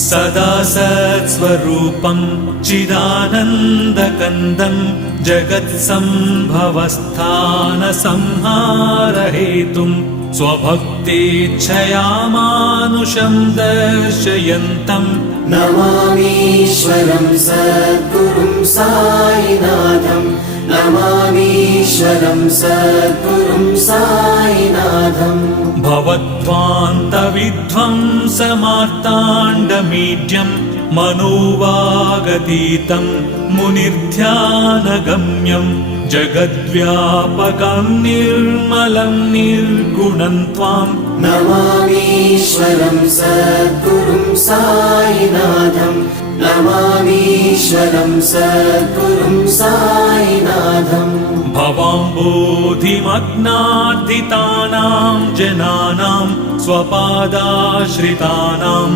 सदा सत्स्वरूपं चिदानन्दकन्दं जगत्सम्भवस्थानसंहारहेतुं स्वभक्तेच्छया मानुषं दर्शयन्तं नमामीश्वरं सद्गुरुं साईनाथं नमामीश्वरं सद्गुरुं साईनाथम् भवद्ध्वान्तविध्वंसमार्ताण्डमीड्यं मनोवागतीतं मुनिर्ध्यानगम्यं जगद्व्यापकं निर्मलं निर्गुणं त्वां नमामीश्वरं सद्गुरुं साईनाथं नमामीश्वरं सद्गुरुं साईनाथम् भवाम्बोधिमग्नार्दितानां जनानां स्वपादाश्रितानां